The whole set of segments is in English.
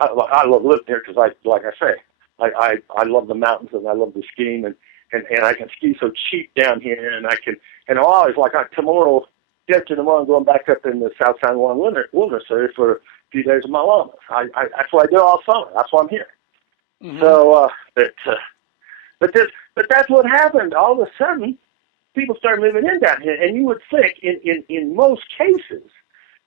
I love living here because like I say, I love the mountains and I love the skiing and I can ski so cheap down here and and I always tomorrow, tomorrow I'm going back up in the South San Juan wilderness area for a few days of my llamas. That's what I do all summer. That's why I'm here. Mm-hmm. So, but that's what happened. All of a sudden, people started moving in down here, and you would think, in most cases,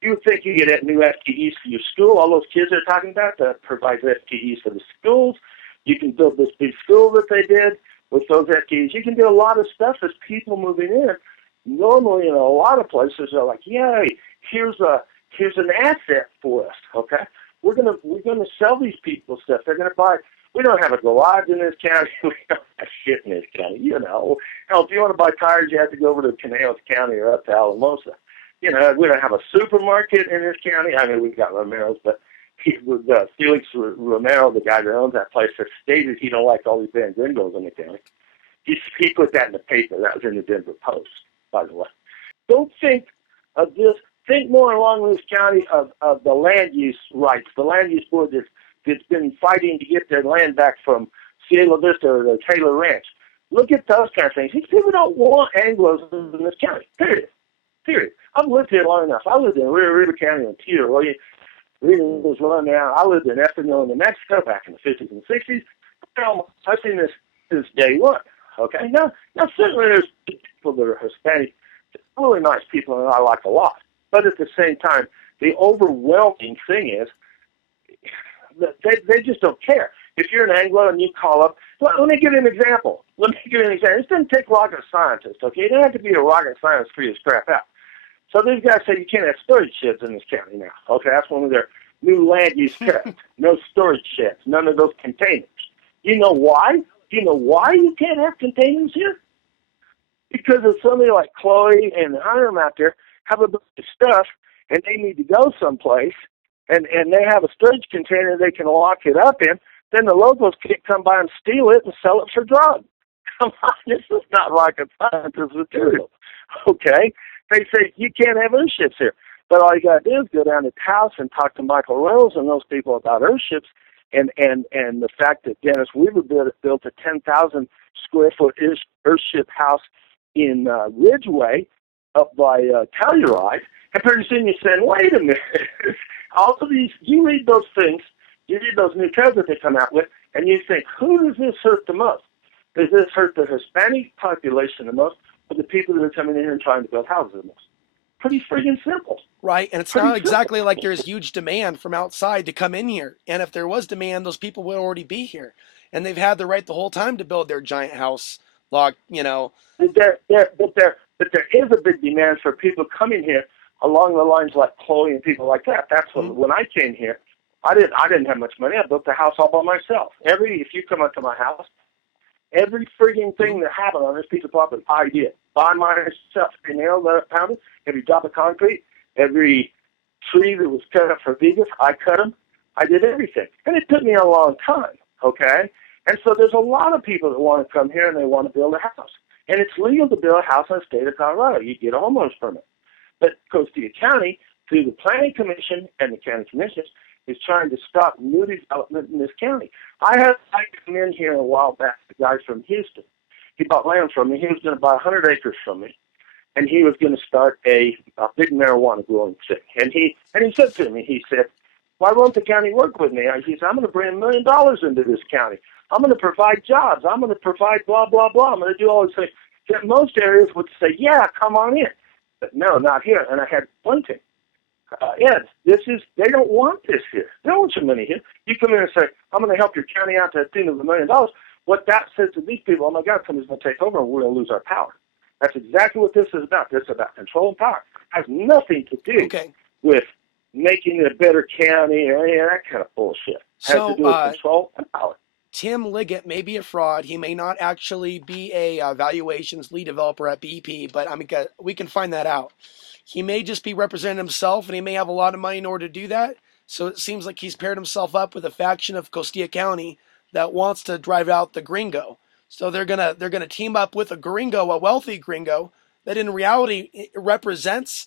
you would think you get new FTEs for your school. All those kids they're talking about that provides FTEs for the schools. You can build this big school that they did with those FTEs. You can do a lot of stuff as people moving in. Normally, in a lot of places, they're like, "Yay, here's an asset for us." Okay, we're gonna sell these people stuff. They're gonna buy. We don't have a garage in this county. We don't have shit in this county. Hell, if you want to buy tires, you have to go over to Pinellas County or up to Alamosa. We don't have a supermarket in this county. I mean, we've got Romero's, but Felix Romero, the guy that owns that place, has stated he don't like all these damn gringos in the county. He put that in the paper. That was in the Denver Post, by the way. Don't think of this. Think more along this county of the land use rights, the land use board that's been fighting to get their land back from Cielo Vista or the Taylor Ranch. Look at those kind of things. These people don't want Anglos in this county, period. I've lived here long enough. I lived in Rio River County and Tito. Reading was run down. I lived in Espanola, New Mexico back in the 50s and 60s. I've seen this since day one. Okay? Now certainly there's people that are Hispanic, really nice people, and I like a lot. But at the same time, the overwhelming thing is that they just don't care. If you're an Anglo and you call up, let me give you an example. This doesn't take rocket scientists, okay? You don't have to be a rocket scientist for you to scrap out. So these guys say you can't have storage sheds in this county now. Okay, that's one of their new land use cuts. No storage sheds, none of those containers. You know why? Do you know why you can't have containers here? Because of somebody like Chloe and Hiram out there have a bunch of stuff and they need to go someplace and they have a storage container they can lock it up in, then the locals can't come by and steal it and sell it for drugs. Come on, this is not rocket science material. Okay? They say you can't have airships here. But all you got to do is go down to Taos and talk to Michael Reynolds and those people about airships and the fact that Dennis Weaver built a 10,000 square foot airship house in Ridgeway up by Telluride. And pretty soon you're saying, wait a minute. All of these, you read those things, you read those new codes that they come out with, and you think, who does this hurt the most? Does this hurt the Hispanic population the most, or the people that are coming in here and trying to build houses the most? Pretty friggin' simple. Right, and it's not exactly like there's huge demand from outside to come in here. And if there was demand, those people would already be here. And they've had the right the whole time to build their giant house log, But there is a big demand for people coming here along the lines like Chloe and people like that. That's when I came here, I didn't have much money. I built the house all by myself. If you come up to my house, every frigging thing that happened on this piece of property, I did by myself. Every nail that I pounded, every drop of concrete, every tree that was cut up for vegans, I cut them. I did everything, and it took me a long time. Okay, and so there's a lot of people that want to come here and they want to build a house, and it's legal to build a house in the state of Colorado. You get a homeowner's permit. But Costilla County, through the Planning Commission and the county commissions, is trying to stop new development in this county. I had a guy come in here a while back, the guy from Houston. He bought land from me. He was going to buy 100 acres from me, and he was going to start a big marijuana growing thing. And he said to me, he said, why won't the county work with me? He said, I'm going to bring $1 million into this county. I'm going to provide jobs. I'm going to provide blah, blah, blah. I'm going to do all these things that most areas would say, yeah, come on in. But no, not here. And I had plenty. Ed, they don't want this here. They don't want your money here. You come in and say, I'm going to help your county out to the tune of $1 million. What that says to these people, oh my God, somebody's going to take over and we're going to lose our power. That's exactly what this is about. This is about control and power. It has nothing to do with making it a better county or any of that kind of bullshit. It has to do with control and power. Tim Leggett may be a fraud. He may not actually be a valuations lead developer at BP, but we can find that out. He may just be representing himself, and he may have a lot of money in order to do that. So it seems like he's paired himself up with a faction of Costilla County that wants to drive out the gringo. So they're gonna team up with a gringo, a wealthy gringo, that in reality represents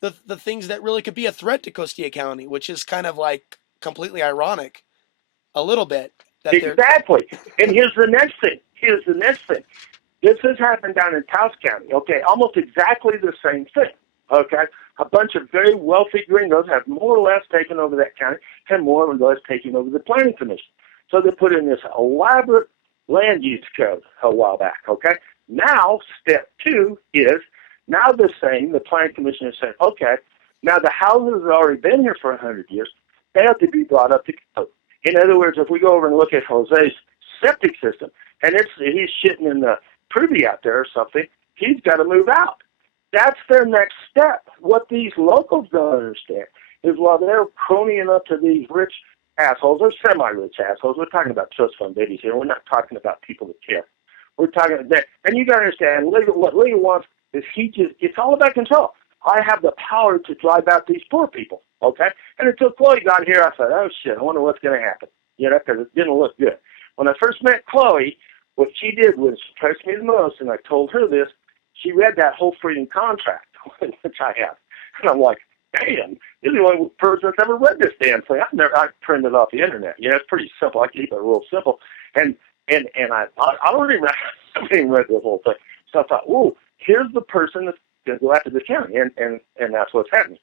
the things that really could be a threat to Costilla County, which is kind of like completely ironic, a little bit, that they're. Exactly. And here's the next thing. This has happened down in Taos County, okay? Almost exactly the same thing, okay? A bunch of very wealthy gringos have more or less taken over that county and more or less taken over the planning commission. So they put in this elaborate land use code a while back, okay? Now, step 2 is, now they're saying, the planning commission is saying, okay, now the houses have already been here for 100 years. They have to be brought up to code. In other words, if we go over and look at Jose's septic system, and he's shitting in the privy out there or something, he's got to move out. That's their next step. What these locals don't understand is while they're cronying up to these rich assholes or semi-rich assholes, we're talking about trust fund babies here. We're not talking about people that care. We're talking about that. And you got to understand, what legal wants is it's all about control. I have the power to drive out these poor people, okay? And until Chloe got here, I thought, oh, shit, I wonder what's going to happen, because it didn't look good. When I first met Chloe, what she did was she pressed me the most, and I told her this. She read that whole freedom contract, which I have. And I'm like, damn, you're the only person that's ever read this damn thing. I printed it off the internet. It's pretty simple. I keep it real simple. And I don't even, I haven't even read the whole thing. So I thought, ooh, here's the person that's going to go after the county, and that's what's happening.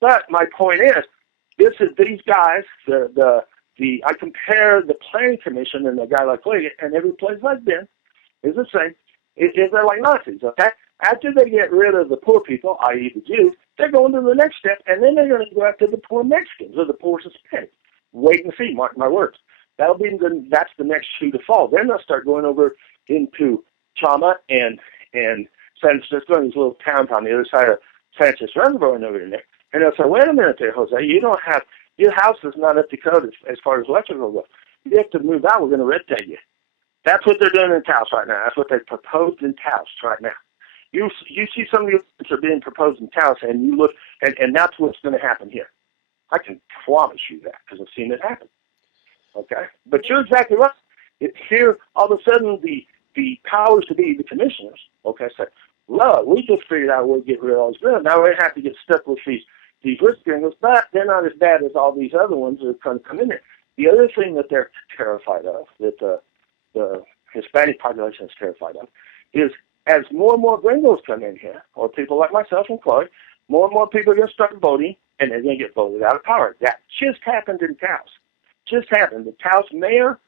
But my point is, these guys, I compare the planning commission and a guy like Leggett, and every place I've been is the same. They're like Nazis, okay? After they get rid of the poor people, i.e. the Jews, they're going to the next step, and then they're going to go after the poor Mexicans or the poor Hispanics. Wait and see, mark my words. That's the next shoe to fall. Then they'll start going over into Chama and San Francisco, these little towns on the other side of San Francisco Reservoir and over there. And they'll say, wait a minute there, Jose, your house is not up to code as far as electrical goes. You have to move out. We're going to red tag you. That's what they're doing in Taos right now. That's what they proposed in Taos right now. You see some of the things are being proposed in Taos, and you look, and that's what's going to happen here. I can promise you that because I've seen it happen. Okay? But you're exactly right. Here, all of a sudden, the powers to be, the commissioners, okay, say, look, we just figured out a way to get rid of all these gringos. Now we have to get stuck with these rich gringos, but they're not as bad as all these other ones that are trying to come in there. The other thing that they're terrified of, that the Hispanic population is terrified of, is as more and more gringos come in here, or people like myself and Chloe, more and more people are going to start voting, and they're going to get voted out of power. That just happened in Taos. Just happened. The Taos mayor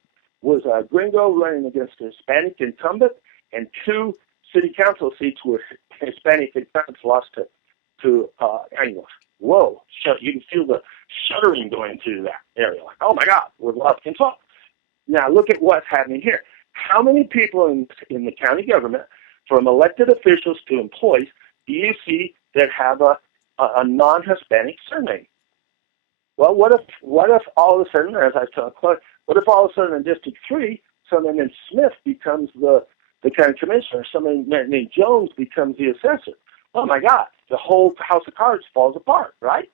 was a gringo running against a Hispanic incumbent, and 2 city council seats were Hispanic incumbents lost to anyway. Whoa, you can feel the shuddering going through that area. Like, oh my God, we've lost control. Now look at what's happening here. How many people in the county government, from elected officials to employees, do you see that have a non-Hispanic surname? Well, what if all of a sudden, as I told Clark, what if all of a sudden in District 3, someone named Smith becomes the county commissioner, someone named Jones becomes the assessor? Oh my God, the whole house of cards falls apart, right?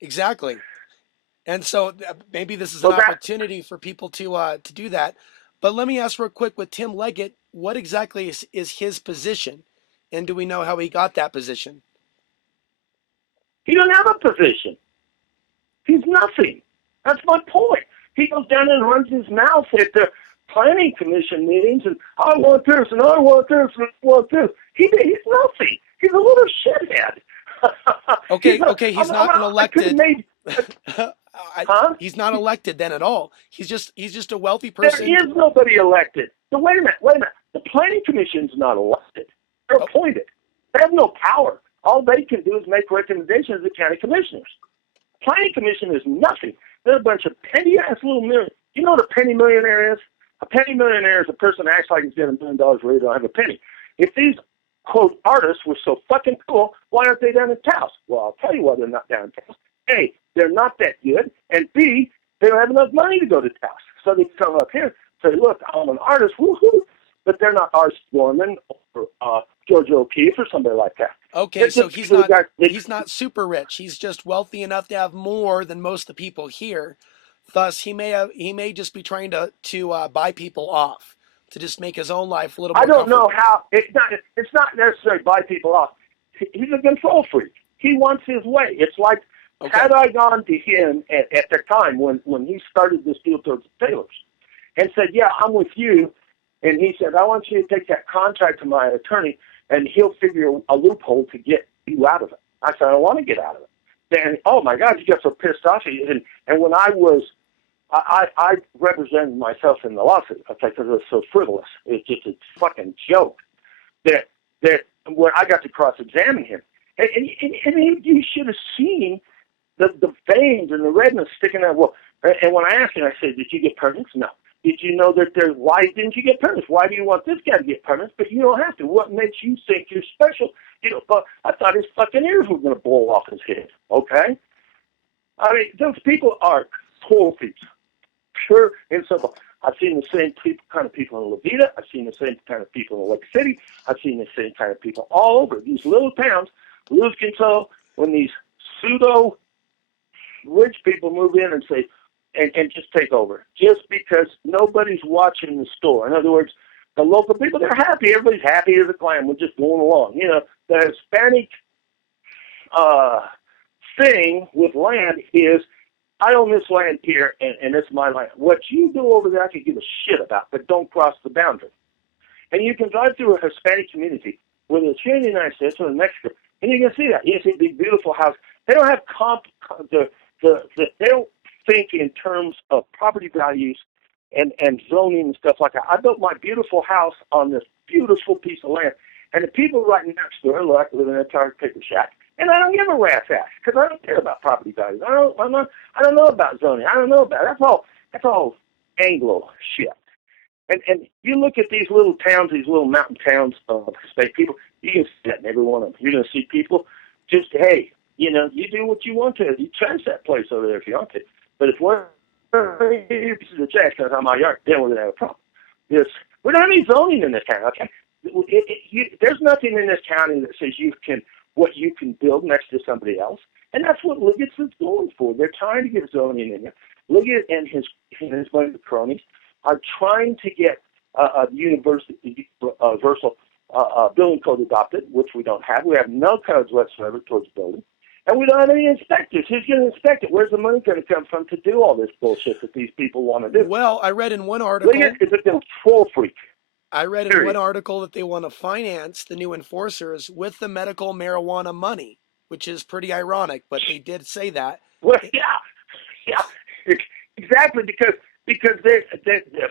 Exactly. And so maybe this is an opportunity for people to do that. But let me ask real quick with Tim Leggett, what exactly is his position? And do we know how he got that position? He doesn't have a position. He's nothing. That's my point. He goes down and runs his mouth at the planning commission meetings and I want this and I want this and I want this. He's nothing. He's a little shithead. Okay, he's not an elected. Huh? He's not elected then at all. He's just a wealthy person. There is nobody elected. So wait a minute. The planning commission's not elected. They're appointed. They have no power. All they can do is make recommendations to county commissioners. Planning commission is nothing. They're a bunch of penny-ass little millionaires. You know what a penny millionaire is? A penny millionaire is a person that acts like he's got $1 million where he don't have a penny. If these, quote, artists were so fucking cool, why aren't they down in Taos? Well, I'll tell you why they're not down in Taos. A, they're not that good, and B, they don't have enough money to go to Taos. So they come up here and say, look, I'm an artist, woohoo, but they're not Art Gorman or George O'Keefe or somebody like that. Okay, so he's not super rich. He's just wealthy enough to have more than most of the people here. Thus, he may just be trying to buy people off to just make his own life a little more I don't know how. It's not necessarily buy people off. He's a control freak. He wants his way. It's like Okay. Had I gone to him at the time when he started this deal towards the Taylors and said, yeah, I'm with you, and he said, I want you to take that contract to my attorney, and he'll figure a loophole to get you out of it. I said, I don't want to get out of it. Then, oh, my God, you got so pissed off. And when I represented myself in the lawsuit, because it was so frivolous. It's just a fucking joke that when I got to cross-examine him. And you should have seen the veins and the redness sticking out. Well, and when I asked him, I said, did you get permits? No. Did you know that why didn't you get permits? Why do you want this guy to get permits, but you don't have to? What makes you think you're special? But I thought his fucking ears were going to blow off his head, okay? I mean, those people are total thieves, pure and simple. I've seen the same kind of people in Levita. I've seen the same kind of people in Lake City. I've seen the same kind of people all over. These little towns lose control when these pseudo rich people move in and say, and just take over, just because nobody's watching the store. In other words, the local people, they're happy. Everybody's happy as a clam. We're just going along. The Hispanic thing with land is, I own this land here, and it's my land. What you do over there, I can give a shit about, but don't cross the boundary. And you can drive through a Hispanic community, whether it's here in the United States or in Mexico, and you can see that. You can see these beautiful houses. They don't have they don't think in terms of property values and zoning and stuff like that. I built my beautiful house on this beautiful piece of land, and the people right next door live in a tar paper shack. And I don't give a rat's ass because I don't care about property values. I don't know about zoning. I don't know about it. That's all Anglo shit. And you look at these little towns, these little mountain towns of Hispanic people. You can see that in every one of them. You're going to see people just, hey, you do what you want to. You trash that place over there if you want to. But if one pieces of trash comes out of my yard, then we're going to have a problem. We don't have any zoning in this town. Okay, there's nothing in this county that says what you can build next to somebody else. And that's what Leggett's is going for. They're trying to get zoning in here. Leggett and his bunch of cronies are trying to get a universal building code adopted, which we don't have. We have no codes whatsoever towards building. And we don't have any inspectors. Who's going to inspect it? Where's the money going to come from to do all this bullshit that these people want to do? Well, I read in one article... Leggett is a control freak. I read in one article that they want to finance the new enforcers with the medical marijuana money, which is pretty ironic, but they did say that. Well, yeah, exactly, because they,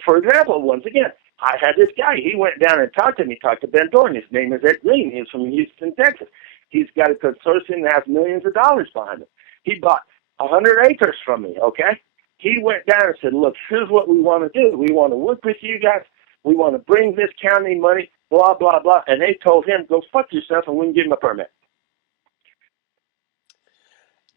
for example, once again, I had this guy. He went down and talked to me, talked to Ben Dorn. His name is Ed Green. He's from Houston, Texas. He's got a consortium that has millions of dollars behind him. He bought 100 acres from me, okay? He went down and said, look, here's what we want to do. We want to work with you guys. We want to bring this county money, blah, blah, blah. And they told him, go fuck yourself, and we can give him a permit.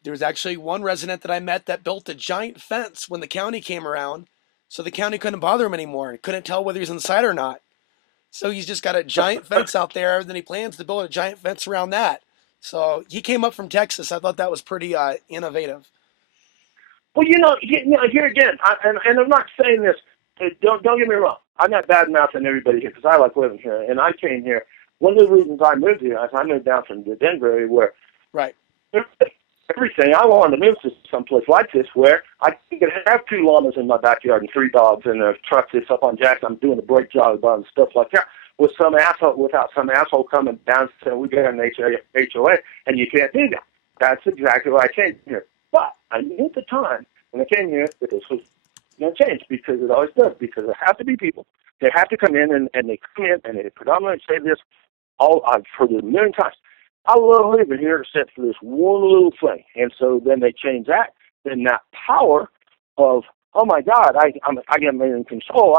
There was actually one resident that I met that built a giant fence when the county came around, so the county couldn't bother him anymore and couldn't tell whether he was inside or not. So he's just got a giant fence out there, and then he plans to build a giant fence around that. So he came up from Texas. I thought that was pretty innovative. Well, here again, and I'm not saying this. Don't get me wrong. I'm not bad-mouthing everybody here because I like living here, and I came here. One of the reasons I moved here is I moved down from the Denver area where right. Everything I wanted to move to someplace like this where I could have 2 llamas in my backyard and 3 dogs and a truck that's up on jacks. I'm doing a brake job and stuff like that without some asshole coming down saying we got an HOA and you can't do that. That's exactly why I came here. But I knew at the time when I came here that this was going to change because it always does. Because there have to be people. They have to come in and they come in and they predominantly say this. I've heard it a million times. I love living here except for this one little thing. And so then they change that. Then that power of, oh my God, I am in control.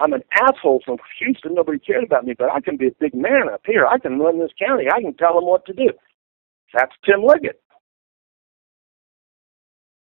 I'm an asshole from Houston. Nobody cared about me, but I can be a big man up here. I can run this county. I can tell them what to do. That's Tim Leggett.